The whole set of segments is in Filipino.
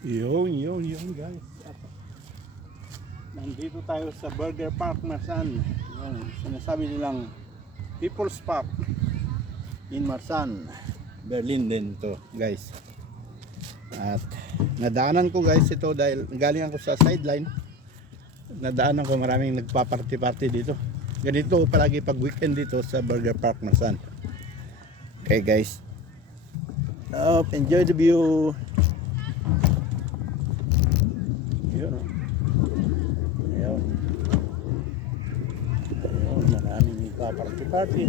Yun guys. Nandito tayo sa Burger Park Marsan. Yan, sinasabi nilang People's Park in Marsan, Berlin din to guys. At nadaanan ko guys ito dahil galing ako sa sideline. Nadaanan ko maraming nagpa-party dito. Ganito palagi pag weekend dito sa Burger Park Marsan. Okay guys. Enjoy the view. Yun o. Ayun. Ayun, maraming nagpa-party.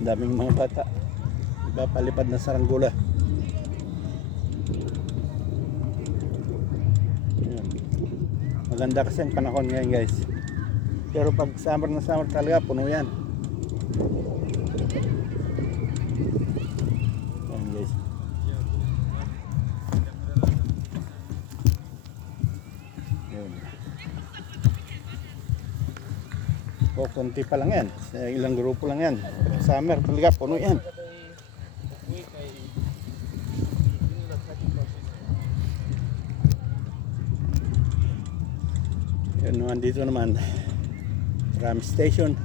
Daming mga bata palipad na saranggola. Ayan. Maganda kasi ang panahon ngayon guys, pero pag summer na summer talaga puno yan. Ayan guys. Ayan. Konti pa lang yan, ilang grupo lang yan. Summer talaga puno yan. Yan naman dito naman, tram station.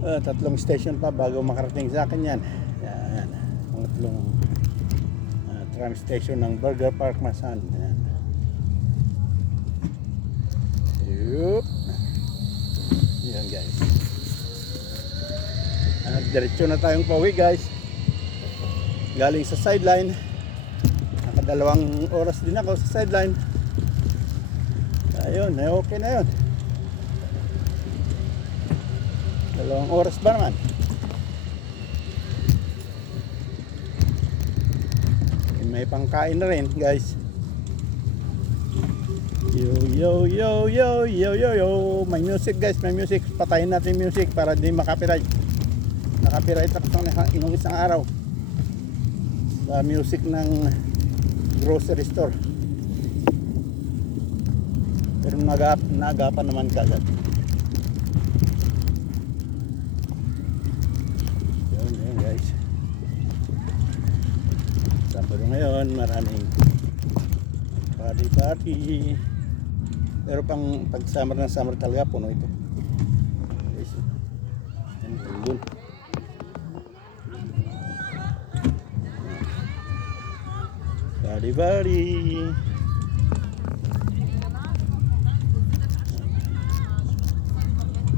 Tatlong station pa bago makarating sa akin yan. Yan, tatlong tram station ng Burger Park Marsan. Yan. Yup. Yan guys. Diretso na tayong pauwi guys. Galing sa sideline. Nakadalawang oras din ako sa sideline. Ayun, okay na yun. 2 oras ba naman? May pangkain na rin guys. Yo. May music guys, may music. Patayin natin music para di makapiright. Nakapiright ako sa inong isang araw sa music ng grocery store. Pero nagapan naman kagad. Yun guys. Sabado ngayon, maraming party. Pero pag summer na summer talaga puno ito. Guys. Yun. Bari.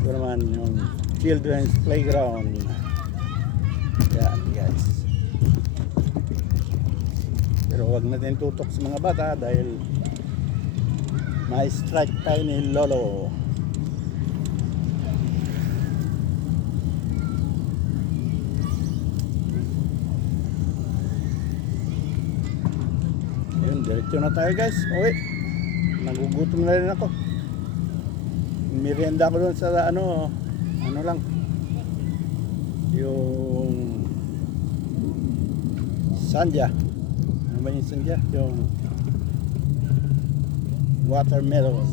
Ito naman yung children's playground. Yan guys. Pero huwag natin tutok sa mga bata dahil may strike tayo ni Lolo. Yun, diretso na tayo guys. Uwi. Nagugutom na rin ako. Merienda ko doon sa ano lang. Yung Sandya. Ano ba yung Sandya? Yung watermelon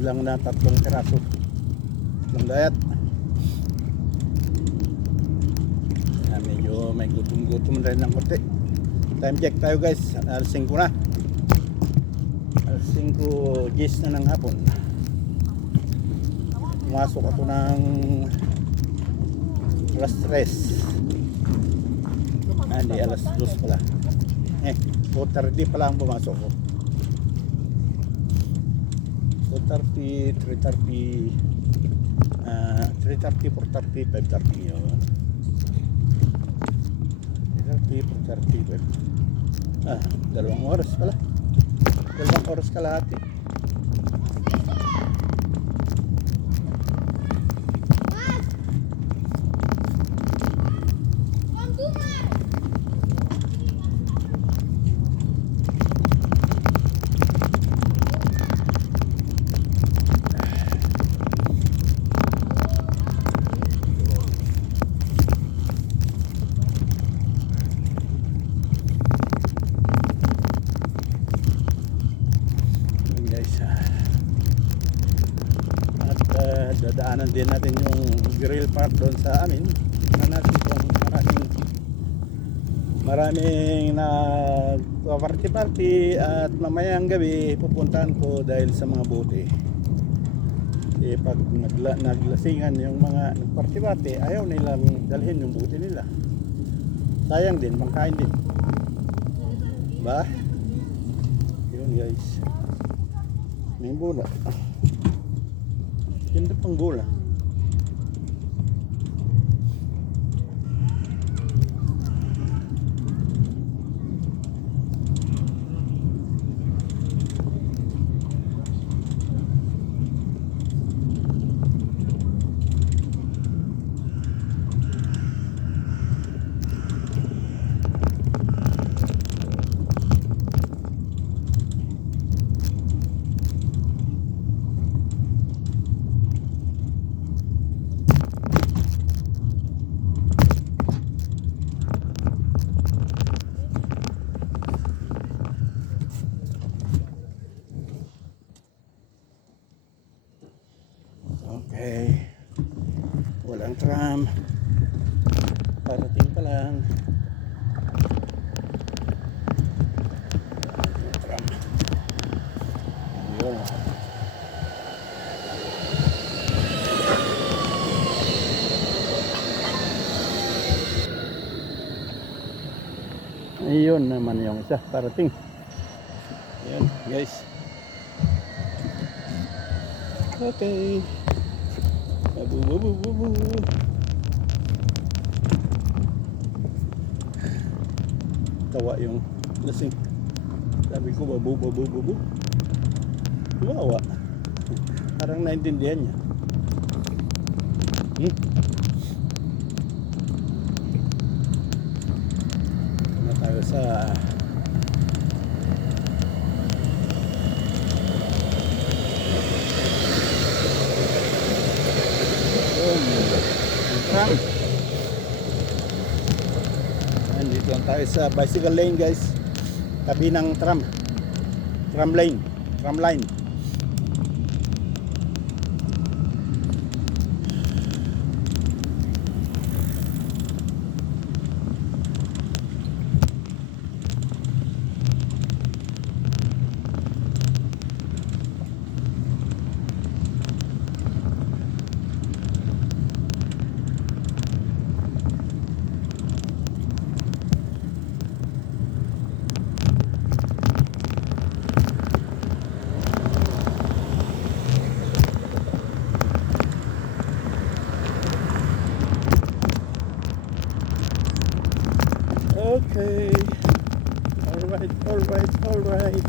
lang na 3 piraso. Tatlong dayat. Medyo may gutom rin ng konti. Time check tayo guys, alas 5 na. Alas 5 gis na ng hapon. Pumasok ako ng alas 3. Hindi, alas 2 pala. 4:30 pa lang pumasok ko. 4:30, 3:30, 3:30, 4:30, 5:30 yun. 3:30, 4:30, 2 oras pala. 2 oras kalahati. dadaanan din natin yung grill park doon sa amin. Tingnan natin kung maraming na party at mamayang gabi pupuntahan ko dahil sa mga bote. Eh pag naglasingan yung mga nagparty ayaw nilang dalhin yung bote nila. Sayang din, pangkain din. Ba? Yun guys. May bola. Ganda pang bola. Okay. Walang tram. Parating pa lang. Tram. Yun. Ayun naman yung isa. Parating. Ayun guys. Okay. Babu. Tawa yung lasing. Sabi ko babu. Tumawa. Parang naintindihan niya. Na tayo sa tram. Dito lang tayo sa bicycle lane guys. Tabi ng tram. Tram line. Okay. Alright.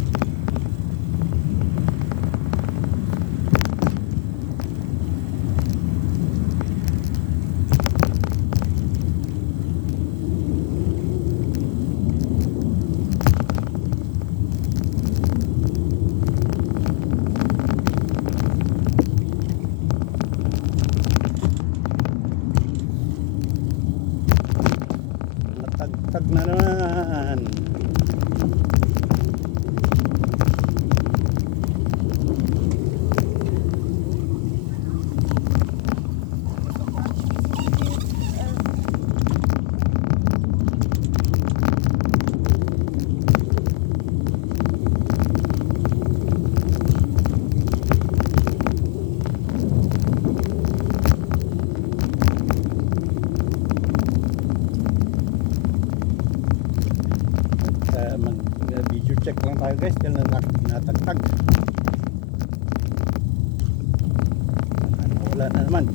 Matagtag na naman. Mag-video check lang tayo guys dahil natagtag. Wala na naman.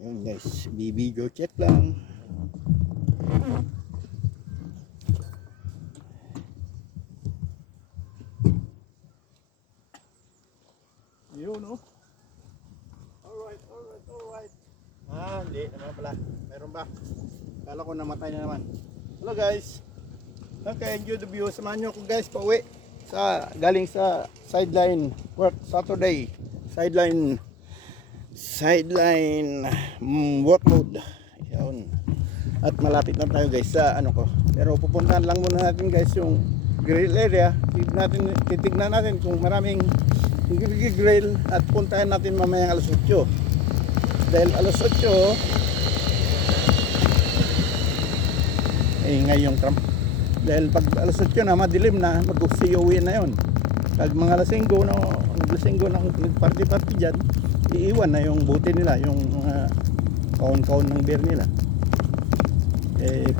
Yun guys, video check lang. Yun no. Alright. Hindi naman pala. Meron ba? Kala ko namatay na naman. Hello guys. Okay, enjoy the view. Samahan nyo ako guys pauwi galing sa sideline work Saturday. Sideline work mode. Yun. At malapit na tayo guys sa ano ko. Pero pupuntahan lang muna natin guys yung grill area. Titignan natin kung maraming grill at puntahan natin mamayang alas 8. Dahil alas 8 ngayong Trump. Dahil pag alas 8 na madilim na, mag-uwi na yon. Pag mga lasinggo no, lasinggo ng party-party dyan, iiwan na yung buti nila, yung mga kaon-kaon ng beer nila.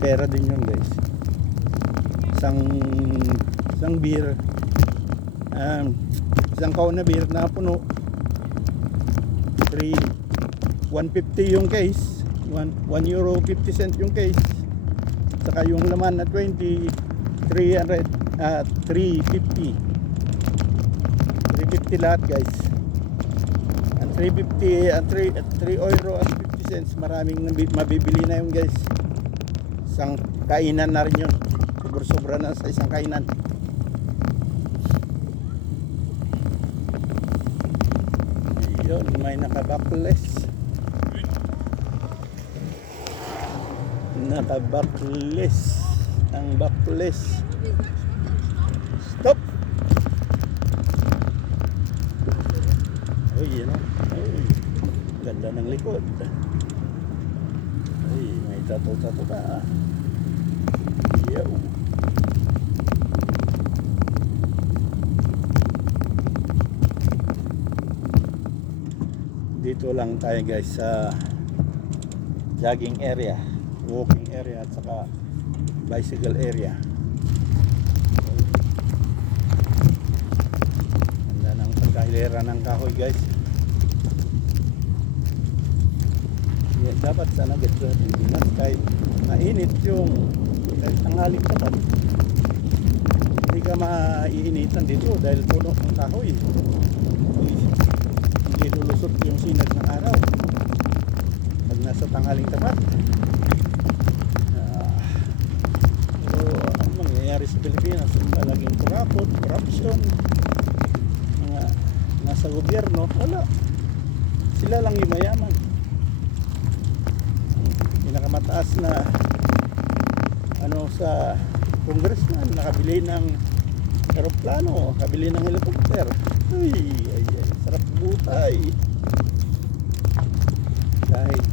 Pera din yun guys. Isang beer, isang kaon na beer na puno, 150 yung case, 1 euro 50 cent yung case, saka yung laman na 20, 350 lahat guys. Ang 350 ang 3 euro at 50 cents, maraming mabibili na yun guys. Isang kainan na rin yun, sobra na sa isang kainan. Yun, may nakabackless ang backless. Stop. Uy, yun o. Ganda ng likod. Uy, may tato-tato ka. Yo. Dito lang tayo guys sa jogging area, walking area at saka bicycle area. Ganda ng pagkahilera ng kahoy guys. Yan, dapat sana ganda ng Pinas kahit mainit yung kahit tanghaling tapat, hindi ka maiinitan dito dahil puno ng kahoy. Hindi lulusot yung sinag ng araw pag nasa tanghaling tapat. Pero ang mangyayari sa Pilipinas, palaging corruption, mga nasa gobyerno, wala, sila lang yung mayaman. Pinakamataas na ano sa congressman, nakabili ng aeroplano, nakabili ng helicopter. Ay, sarap butay. Kahit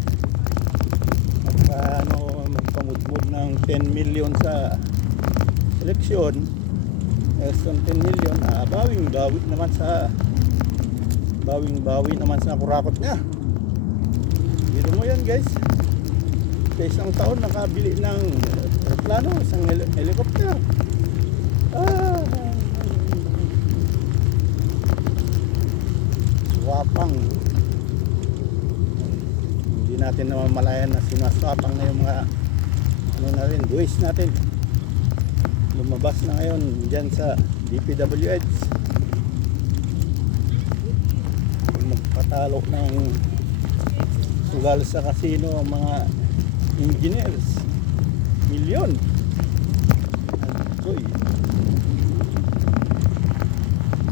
magpamudmud ng 10 million sa eleksyon, less than 10 million, bawing-bawi naman sa kurakot niya. Dito mo yan guys, sa isang taon nakabili ng aeroplano, isang helicopter. Swapang. Hindi natin namamalayan na sinaswapang na yung mga buwis natin. Lumabas na ngayon dyan sa DPWH. Magpatalo ng sugal sa casino ang mga engineers, milyon.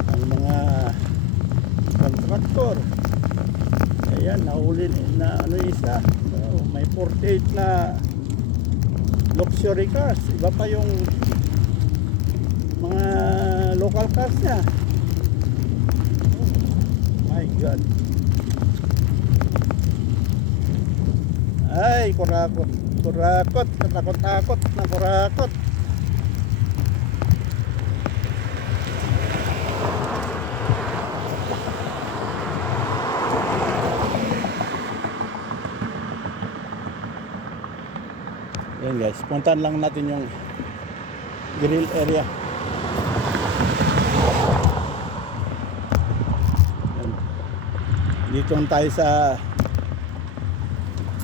Ang mga contractor, ayan, nahuli na isa. May 48 na luxury cars, iba pa yung mga local cars niya. Oh my god. Ay, kurakot, katakot-takot na kurakot. Yan guys, puntahan lang natin yung grill area. Yan. Dito tayo sa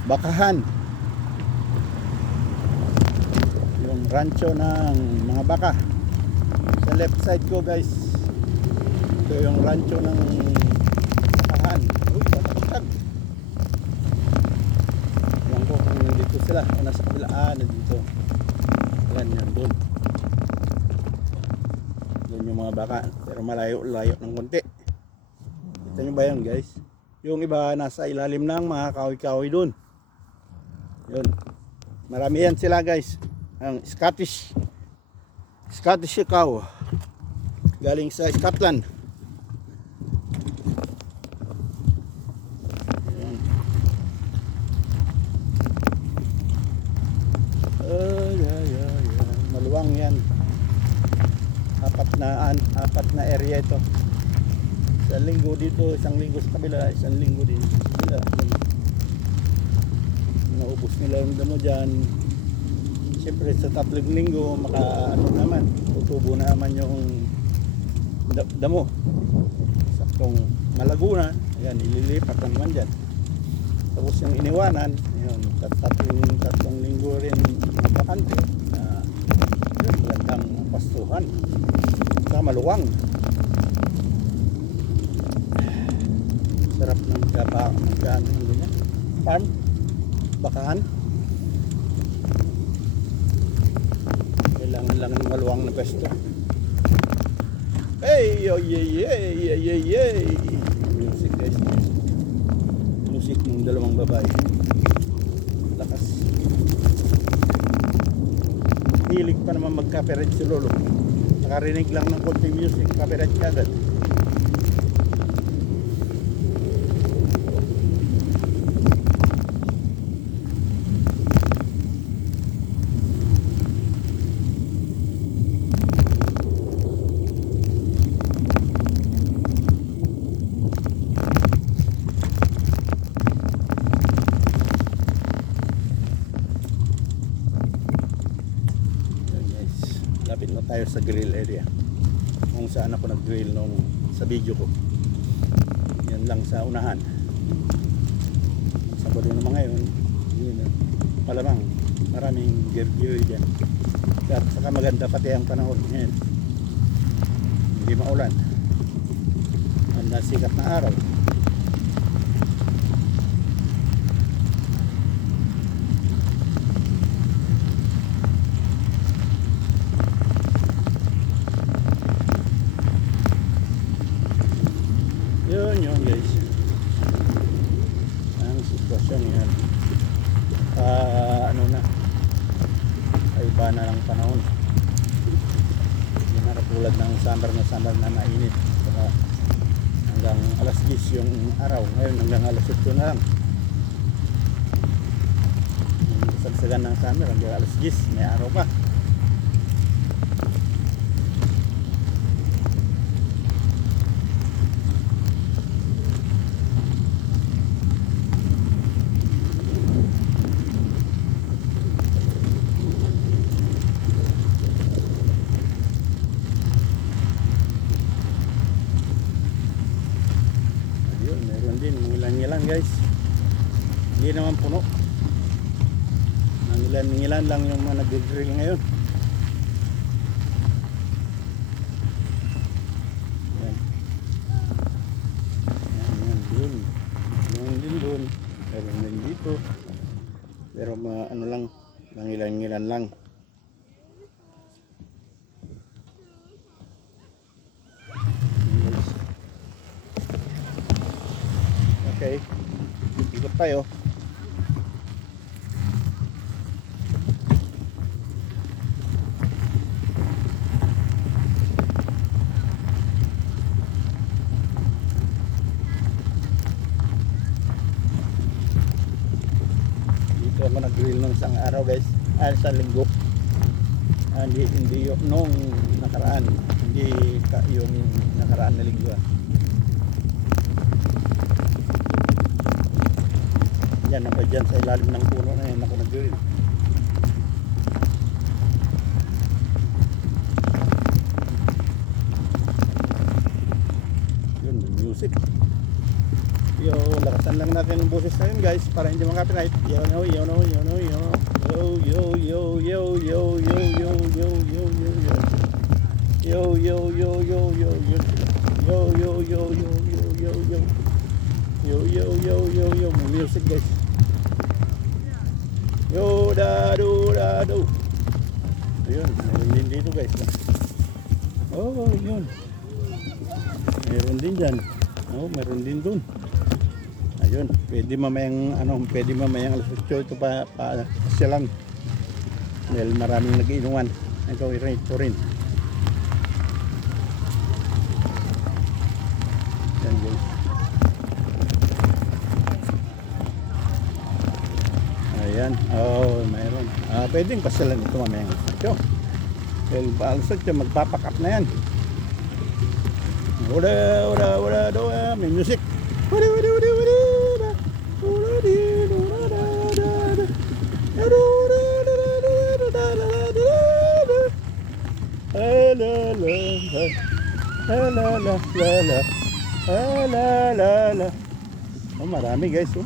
Bakahan, yung rancho ng mga baka. Sa left side ko guys, ito yung rancho ng Bakahan. Uy, tatagtag. Yan ko kung nandito sila o nasa kabilaan, nandito. Yan, doon yung mga baka, pero malayo ng konti. Kita nyo ba yan guys? Yung iba nasa ilalim ng mga kahoy-kahoy doon. Yun. Marami yan sila guys. Ang Scottish cow. Galing sa Scotland. Ayan. Maluwang yan. Apat na area ito. Isang linggo dito, isang linggo sa kabila, isang linggo din sa kabila. Naubos nila yung damo dyan. Siyempre sa 3 linggo tutubo naman yung damo. Saktong malago na, ayan, ililipat naman dyan. Tapos yung iniwanan, yun, tatlong linggo rin mapakante. Yun, magandang pastuhan. Saka maluwang. Sarap ng magkano yung ganyan. Farm, bakahan. Kailangan lang ng maluwang na pwesto. Hey, yo, yay. Music guys. Music ng dalawang babae. Lakas. Hilig pa naman mag-copyright si Lolo. Nakarinig lang ng konting music, copyright agad. Lapit na tayo sa grill area kung saan ako nag-grill sa video ko. Yan lang sa unahan. Sabado naman ngayon, yun, malamang maraming gear dyan. At saka maganda pati ang panahon ngayon. Hindi maulan. Ang nasikat na araw. Yun guys, ang sitwasyon yan. Ay iba na lang panahon. Hindi na tulad ng summer na mainit. Saka hanggang alas 10 yung araw. Ngayon hanggang alas 8 na lang. Yung kasagsagan ng summer hanggang alas 10 may araw pa. Ilan guys, hindi naman puno. Ilan lang yung mga nag-grill ngayon. Yan. Yan dun. Yan din dun. Meron din dito. Pero ilan lang. Okay, ikot tayo. Dito ako nag-grill nung isang araw guys, sa linggo. Hindi yung nung nakaraan, hindi yung nakaraan na linggo. Yan ako dyan sa ilalim ng puno na yan ako nag-grill. Yun, music. Yo, lakasan lang natin ang boses na yun guys para hindi makapiright. Yo. Music guys. Yo dado. Ayun, meron din dito guys. Oh, yun. Meron din dyan. Oh, meron din dun. Ayun, pwede mamayang alas 8 ito pa siya lang. dahil maraming nag-inuman. Ito rin. Yan guys. Ayan. Oh, mayroon. Pwedeng pasyalan ito mamayang ito. Dahil balusot siya, magpapack up na yan. Wala, may music. Oh, marami guys. Oh.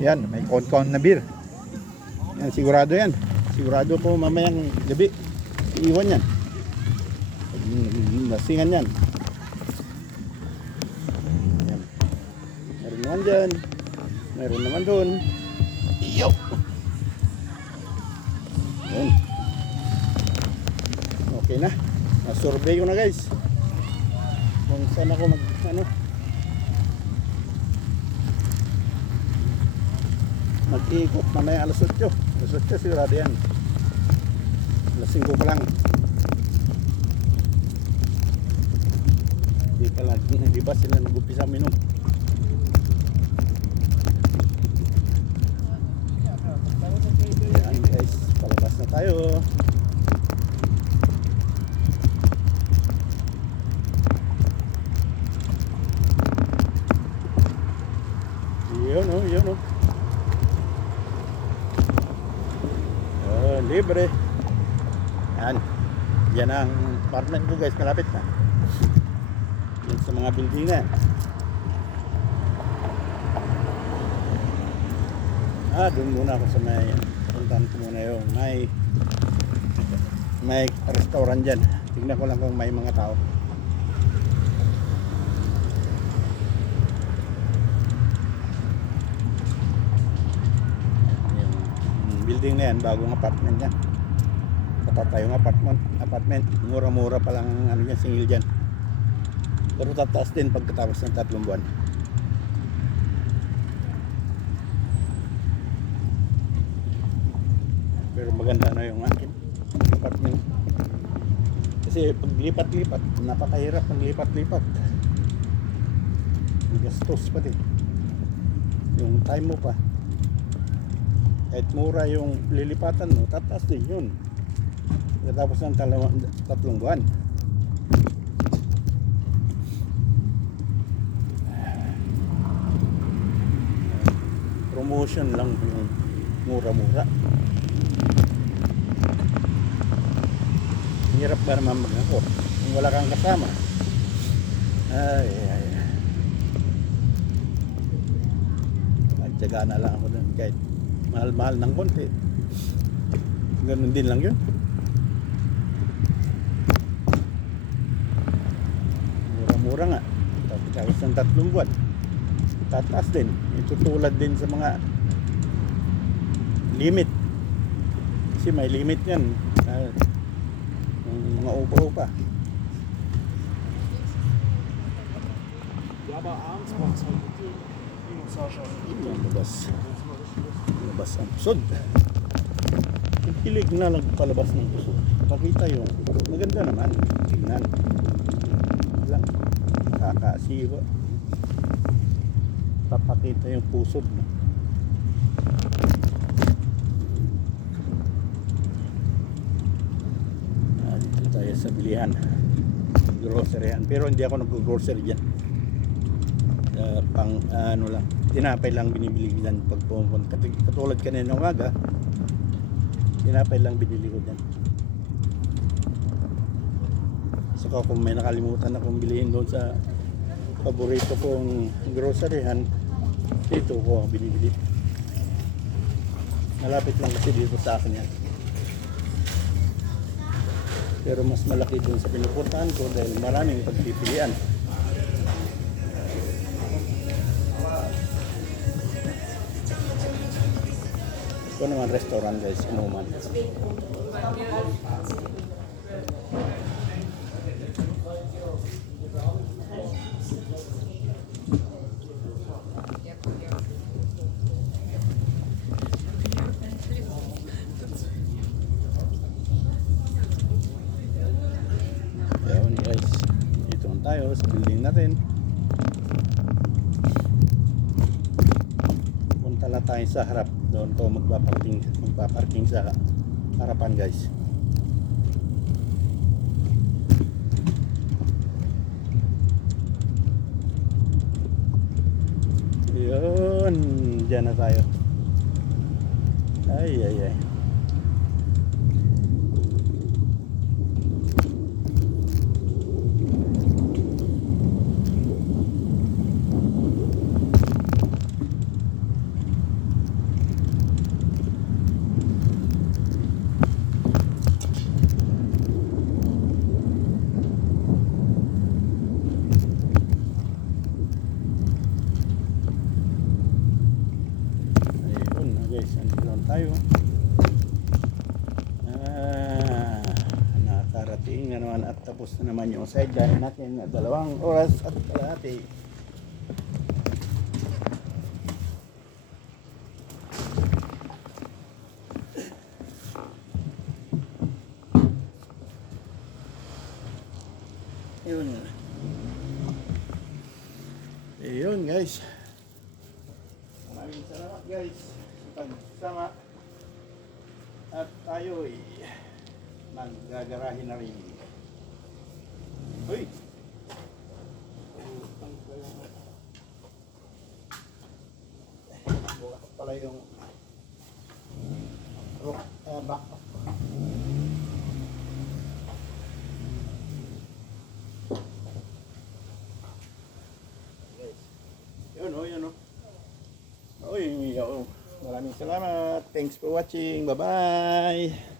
Yan, may count na beer. Yan, sigurado yan. Sigurado ko mamayang gabi iiwan yan. Lasingan yan. Yan. Meron naman dyan. Meron naman doon. Yo! Yan. Okay na. Na-survey ko na guys. Kung saan ako mag-iikot mamaya alas 8. Alas 8 sigurado yan. Alas 5 pa lang. Hindi ba sila nag-upisa minom? Ayan guys, palabas na tayo. Yun o. Libre. Yan ang apartment ko guys, malapit na. Yan sa mga building na. Doon muna ako sa puntahan ko muna yung may restaurant dyan. Tignan ko lang kung may mga tao. Building na yan, bagong apartment yan. Patatayong apartment. Mura-mura pa lang yan, singil dyan. Pero tataas din pagkatapos ng 3 buwan. Pero maganda na yung akin apartment. Kasi paglipat-lipat, napakahirap paglipat-lipat. Gastos pati. Yung time mo pa. Kahit mura yung lilipatan mo, tataas din yun. Tapos ng 3 buwan. Promotion lang yung mura-mura. Hirap ba naman mag-ako kung wala kang kasama? Nagtyaga na lang ako dun kahit mahal-mahal ng konti. Ganun din lang yun. Mura-mura nga. Tapos ng 3 buwan. Tataas din. Itutulad din sa mga limit. Kasi may limit yan. Mga upa-upa. Labas ang pusod. Kilig na lang palabas ng pusod. Pakita yung maganda naman. Tingnan lang, kakasiwa. Papakita yung pusod no? Dito tayo sa bilihan, groceryan. Pero hindi ako nag-grocery dyan. Pang lang, tinapay lang binibili dyan pag pumunta. Katulad kanina umaga, tinapay lang binili ko dyan. Saka kung may nakalimutan akong bilihin doon sa paborito kong groceryan, dito ko binibili. Malapit lang kasi dito sa akin yan. Pero mas malaki doon sa pinupuntahan ko dahil maraming pagpipilian. Ito naman restaurant guys, inuman. sa building natin. Punta lang tayo sa harap. Doon to magpaparking sa harapan, guys. Yun, dyan na tayo. Ay, ay, ay. Ayun na guys, andito lang tayo. Nakarating na naman at tapos na naman yung sideline natin na 2 oras at kalahati. Yun. Ayun guys. Maraming salamat guys sa pagsama. At tayo maggagarahin na rin. Uy! Bukas pala yung back up. Yun o, yun o. Uy, maraming salamat. Thanks for watching. Bye-bye.